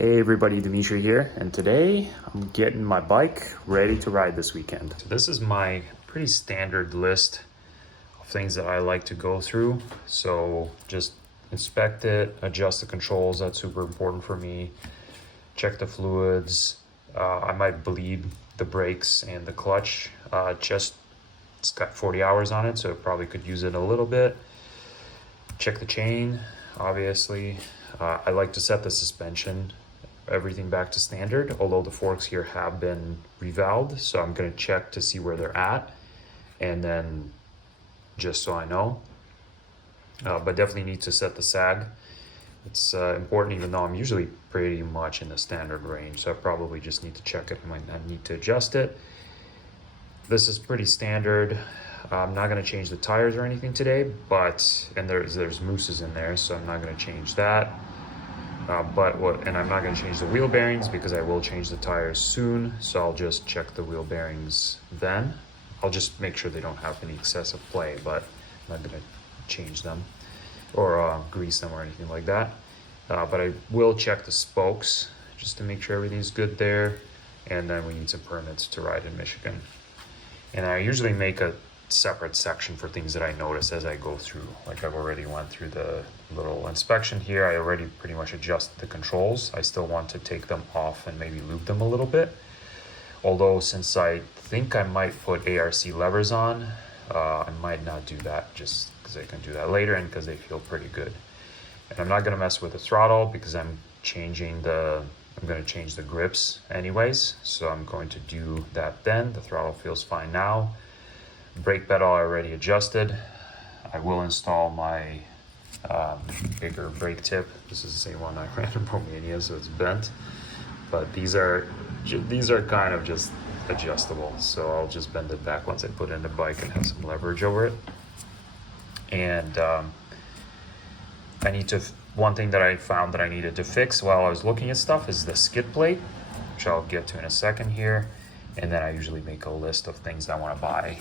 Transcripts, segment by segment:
Hey everybody, Dimitri here, and today I'm getting my bike ready to ride this weekend. So this is my pretty standard list of things that I like to go through. So just inspect it, adjust the controls, that's super important for me. Check the fluids. I might bleed the brakes and the clutch. It's got 40 hours on it, so it probably could use it a little bit. Check the chain, obviously. I like to set the suspension, everything back to standard, although the forks here have been revalved, so I'm gonna check to see where they're at, and then just so I know. But definitely need to set the sag. It's important, even though I'm usually pretty much in the standard range, so I probably just need to check it. I might not need to adjust it. This is pretty standard. I'm not going to change the tires or anything today, and there's mooses in there, so I'm not going to change that. And I'm not going to change the wheel bearings because I will change the tires soon, so I'll just check the wheel bearings then. I'll just make sure they don't have any excessive play, but I'm not going to change them or grease them or anything like that. But I will check the spokes just to make sure everything's good there, and then we need some permits to ride in Michigan. And I usually make a separate section for things that I notice as I go through. Like I've already went through the little inspection here. I already pretty much adjusted the controls. I still want to take them off and maybe lube them a little bit. Although since I think I might put ARC levers on, I might not do that just because I can do that later and because they feel pretty good. And I'm not going to mess with the throttle because I'm going to change the grips anyways. So I'm going to do that then. The throttle feels fine now. Brake pedal I already adjusted. I will install my bigger brake tip. This is the same one I ran in Romania, so it's bent. But these are kind of just adjustable, so I'll just bend it back once I put it in the bike and have some leverage over it. And one thing that I found that I needed to fix while I was looking at stuff is the skid plate, which I'll get to in a second here. And then I usually make a list of things I want to buy.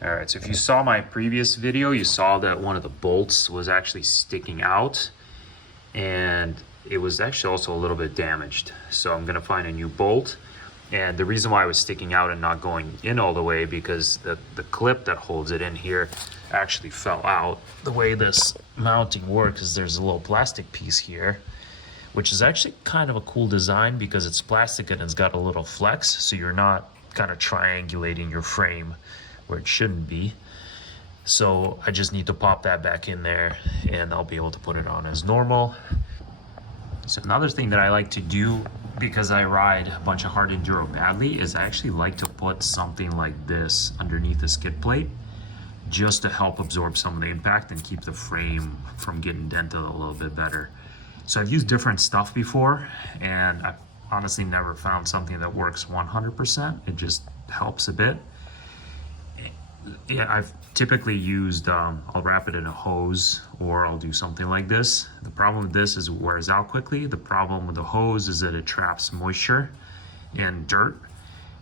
All right, so if you saw my previous video, you saw that one of the bolts was actually sticking out, and it was actually also a little bit damaged. So I'm gonna find a new bolt. And the reason why it was sticking out and not going in all the way, because the clip that holds it in here actually fell out. The way this mounting works is there's a little plastic piece here, which is actually kind of a cool design because it's plastic and it's got a little flex, so you're not kind of triangulating your frame where it shouldn't be. So I just need to pop that back in there and I'll be able to put it on as normal. So another thing that I like to do, because I ride a bunch of hard enduro badly, is I actually like to put something like this underneath the skid plate just to help absorb some of the impact and keep the frame from getting dented a little bit better. So I've used different stuff before, and I've honestly never found something that works 100%. It just helps a bit. Yeah, I've typically used, I'll wrap it in a hose or I'll do something like this. The problem with this is it wears out quickly. The problem with the hose is that it traps moisture and dirt.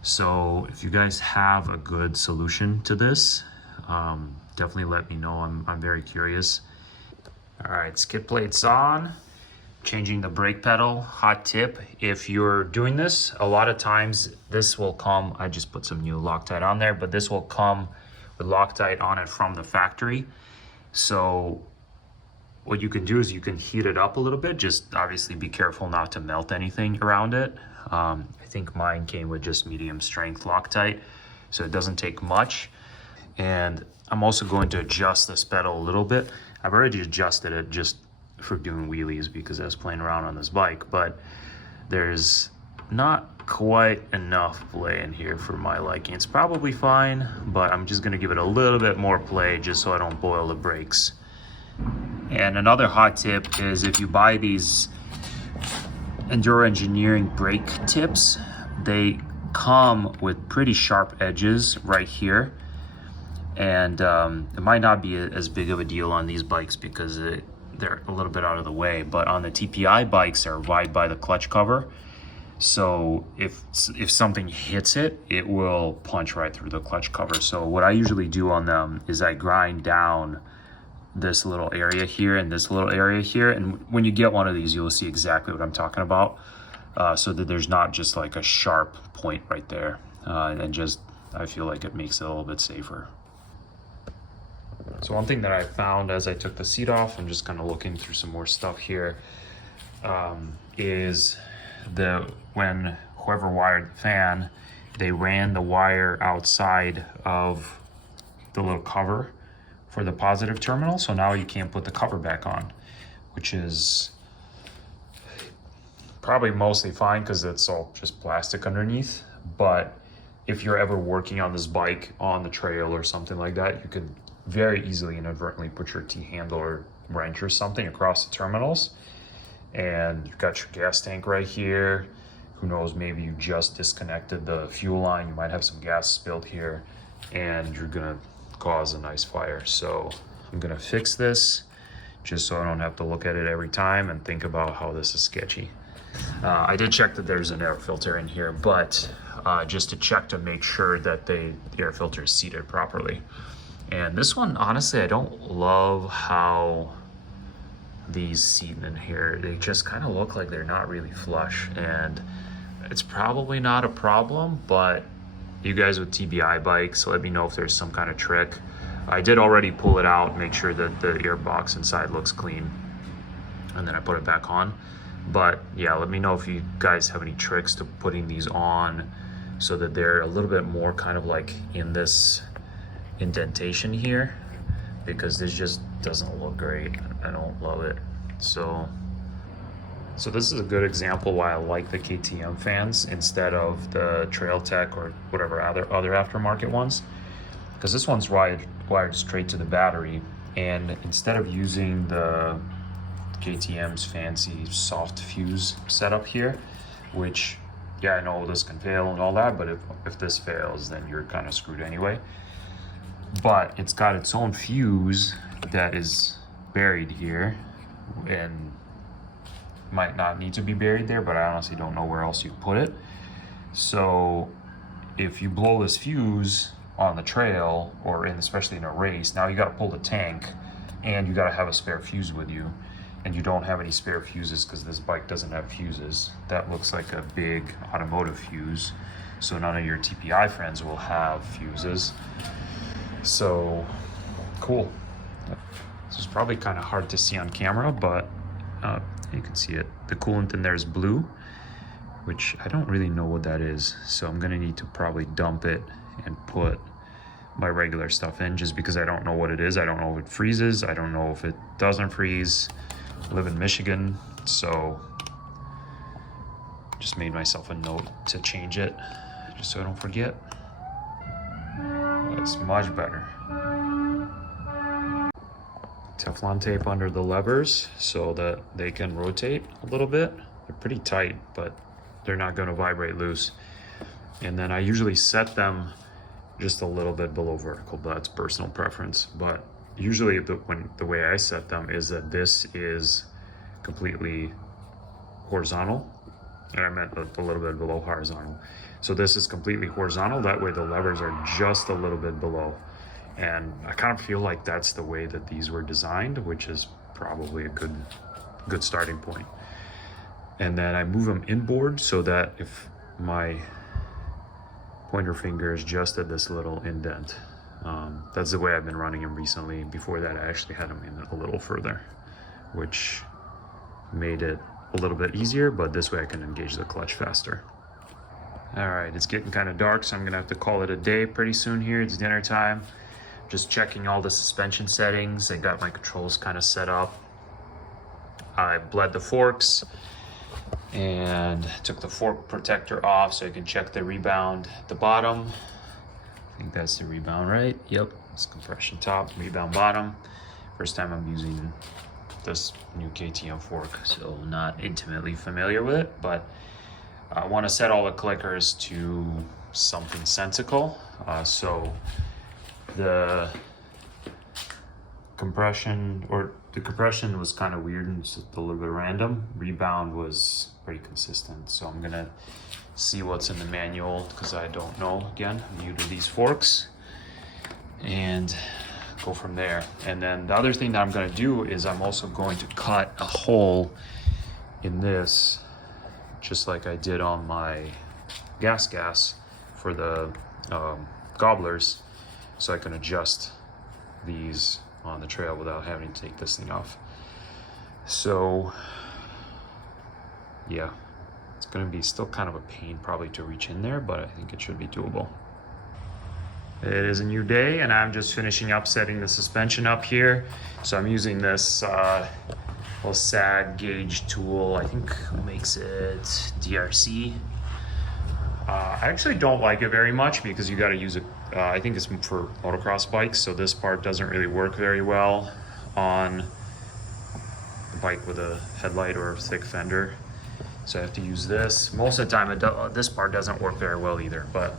So if you guys have a good solution to this, definitely let me know. I'm very curious. All right, skid plate's on. Changing the brake pedal. Hot tip, if you're doing this, a lot of times this will come, I just put some new Loctite on there, but this will come with Loctite on it from the factory. So what you can do is you can heat it up a little bit, just obviously be careful not to melt anything around it. I think mine came with just medium strength Loctite, so it doesn't take much. And I'm also going to adjust this pedal a little bit. I've already adjusted it just for doing wheelies because I was playing around on this bike, but there's not quite enough play in here for my liking. It's probably fine, but I'm just gonna give it a little bit more play just so I don't boil the brakes. And another hot tip is if you buy these Enduro Engineering brake tips, they come with pretty sharp edges right here. And it might not be as big of a deal on these bikes because they're a little bit out of the way, but on the TPI bikes they're right by the clutch cover. So if something hits it, it will punch right through the clutch cover. So what I usually do on them is I grind down this little area here and this little area here. And when you get one of these, you'll see exactly what I'm talking about. So that there's not just like a sharp point right there. And just, I feel like it makes it a little bit safer. So one thing that I found as I took the seat off, I'm just kind of looking through some more stuff here, is when whoever wired the fan, they ran the wire outside of the little cover for the positive terminal. So now you can't put the cover back on, which is probably mostly fine because it's all just plastic underneath. But if you're ever working on this bike on the trail or something like that, you could very easily inadvertently put your T-handle or wrench or something across the terminals. And you've got your gas tank right here. Who knows, maybe you just disconnected the fuel line. You might have some gas spilled here and you're gonna cause a nice fire. So I'm gonna fix this just so I don't have to look at it every time and think about how this is sketchy. I did check that there's an air filter in here, but just to check to make sure that the air filter is seated properly. And this one, honestly, I don't love how these seat in here. They just kind of look like they're not really flush, and it's probably not a problem, but you guys with TBI bikes, let me know if there's some kind of trick. I did already pull it out, make sure that the air box inside looks clean, and then I put it back on. But yeah, let me know if you guys have any tricks to putting these on so that they're a little bit more kind of like in this indentation here, because this just doesn't look great. I don't love it. So this is a good example why I like the KTM fans instead of the Trail Tech or whatever other aftermarket ones, because this one's wired straight to the battery. And instead of using the KTM's fancy soft fuse setup here, which, yeah, I know this can fail and all that, but if this fails, then you're kind of screwed anyway. But it's got its own fuse that is buried here and might not need to be buried there, but I honestly don't know where else you put it. So if you blow this fuse on the trail or especially in a race, now you got to pull the tank and you got to have a spare fuse with you, and you don't have any spare fuses because this bike doesn't have fuses. That looks like a big automotive fuse, so none of your TPI friends will have fuses. So cool. This is probably kind of hard to see on camera, but you can see it. The coolant in there is blue, which I don't really know what that is. So I'm gonna need to probably dump it and put my regular stuff in, just because I don't know what it is. I don't know if it freezes. I don't know if it doesn't freeze. I live in Michigan, so just made myself a note to change it just so I don't forget. That's much better. Teflon tape under the levers so that they can rotate a little bit. They're pretty tight, but they're not going to vibrate loose. And then I usually set them just a little bit below vertical, but that's personal preference. But usually the way I set them is that this is completely horizontal, and I meant a little bit below horizontal. So this is completely horizontal, that way the levers are just a little bit below. And I kind of feel like that's the way that these were designed, which is probably a good starting point. And then I move them inboard so that if my pointer finger is just at this little indent, that's the way I've been running them recently. Before that, I actually had them in a little further, which made it a little bit easier, but this way I can engage the clutch faster. All right, it's getting kind of dark, so I'm gonna have to call it a day pretty soon here. It's dinner time. Just checking all the suspension settings. I got my controls kind of set up. I bled the forks and took the fork protector off so I can check the rebound at the bottom. I think that's the rebound, right? Yep, it's compression top, rebound bottom. First time I'm using this new KTM fork, so not intimately familiar with it, but I want to set all the clickers to something sensical. So the compression was kind of weird and just a little bit random. Rebound was pretty consistent. So I'm gonna see what's in the manual because I don't know. Again, I'm new to these forks, and go from there. And then the other thing that I'm going to do is I'm also going to cut a hole in this, just like I did on my gas for the gobblers, so I can adjust these on the trail without having to take this thing off. So yeah, it's going to be still kind of a pain probably to reach in there, but I think it should be doable. It is a new day, and I'm just finishing up setting the suspension up here. So I'm using this little sag gauge tool. I think makes it DRC. I actually don't like it very much because you got to use it. I think it's for motocross bikes, so this part doesn't really work very well on a bike with a headlight or a thick fender. So I have to use this. Most of the time, this part doesn't work very well either, but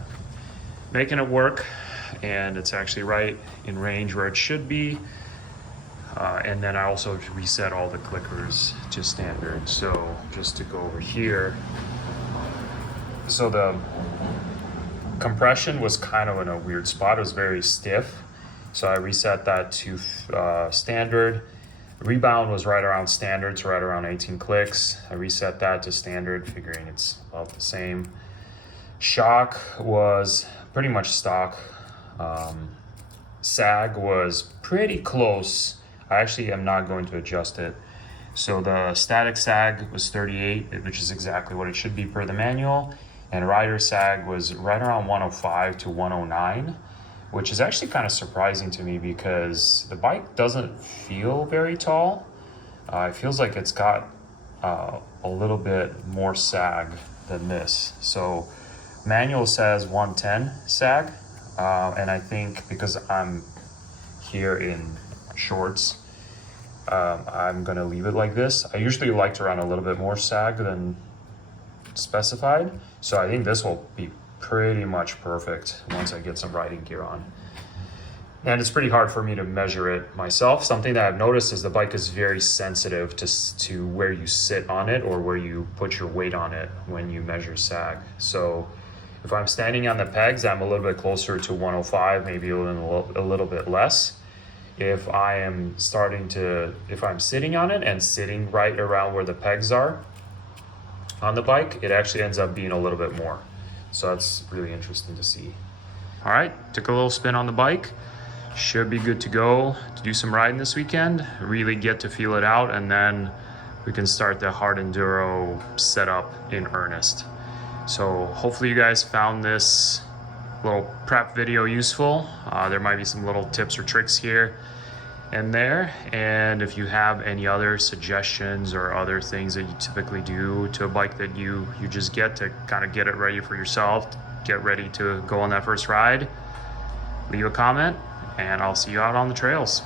making it work, and it's actually right in range where it should be. And then I also reset all the clickers to standard. So just to go over here, so the compression was kind of in a weird spot. It was very stiff, so I reset that to standard. Rebound was right around standard, so right around 18 clicks. I reset that to standard, figuring it's about the same. Shock was pretty much stock. Sag was pretty close. I actually am not going to adjust it. So the static sag was 38, which is exactly what it should be per the manual. And rider sag was right around 105 to 109, which is actually kind of surprising to me because the bike doesn't feel very tall. It feels like it's got a little bit more sag than this. So manual says 110 sag, and I think because I'm here in shorts, I'm gonna leave it like this. I usually like to run a little bit more sag than specified, so I think this will be pretty much perfect once I get some riding gear on. And it's pretty hard for me to measure it myself. Something that I've noticed is the bike is very sensitive to where you sit on it or where you put your weight on it when you measure sag. So if I'm standing on the pegs, I'm a little bit closer to 105, maybe a little bit less. If I'm sitting on it and sitting right around where the pegs are on the bike, it actually ends up being a little bit more. So that's really interesting to see. All right, took a little spin on the bike. Should be good to go to do some riding this weekend, really get to feel it out, and then we can start the hard enduro setup in earnest. So hopefully you guys found this little prep video useful. There might be some little tips or tricks here and there, and if you have any other suggestions or other things that you typically do to a bike that you just get to kind of get it ready for yourself, get ready to go on that first ride, leave a comment, and I'll see you out on the trails.